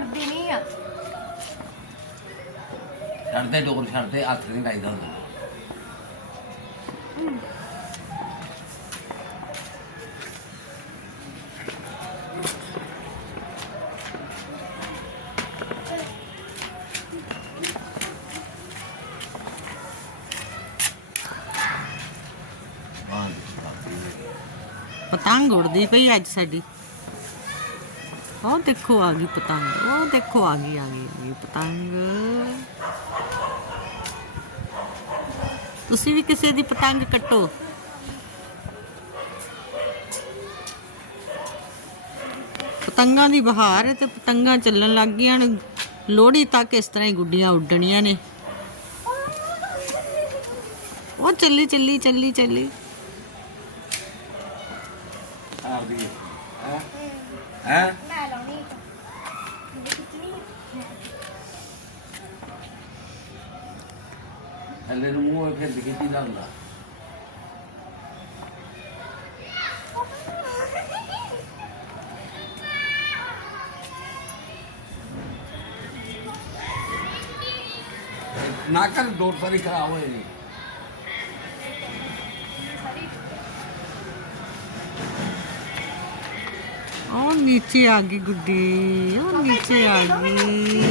ਉੱਡਦੀ ਨਹੀਂ ਆ। ਛੱਡਦੇ ਡੋਰ ਛੱਡਦੇ ਹੱਥ ਨਹੀਂ ਲਾਈਦਾ ਹੁੰਦਾ। ਵਾਹ ਜੀ ਪਤੰਗ ਉੜਦੀ ਪਈ ਅੱਜ ਸਾਡੀ। ਉਹ ਦੇਖੋ ਆ ਗਈ ਪਤੰਗ ਉਹ ਦੇਖੋ ਆ ਗਈ ਆ ਗਈ ਆ ਗਈ ਪਤੰਗ ਤੁਸੀਂ ਵੀ ਕਿਸੇ ਦੀ ਪਤੰਗ ਕੱਟੋ ਪਤੰਗਾਂ ਦੀ ਬਹਾਰ ਹੈ ਤੇ ਪਤੰਗਾਂ ਚੱਲਣ ਲੱਗ ਗਈਆਂ ਨੇ ਲੋਹੜੀ ਤੱਕ ਇਸ ਤਰ੍ਹਾਂ ਹੀ ਗੁੱਡੀਆਂ ਉੱਡਣੀਆਂ ਨੇ. ਉਹ ਚੱਲੀ ਚੱਲੀ ਚੱਲੀ ਚੱਲੀ। ਆ ਹੈ? ਹੈ? ਕਿਤਨੀ ਥੱਲੇ ਨੂੰ ਮੂੰਹ ਫਿਰ ਦਿਖੀ ਲੱਗਦਾ ਨਾ ਕਰ ਦੋ ਸਾਰੀ ਖਰਾਬ ਹੋਏ ਨੇ ਉਹ ਨੀਚੇ ਆ ਗਈ ਗੁੱਡੀ ਉਹ ਨੀਚੇ ਆ ਗਈ।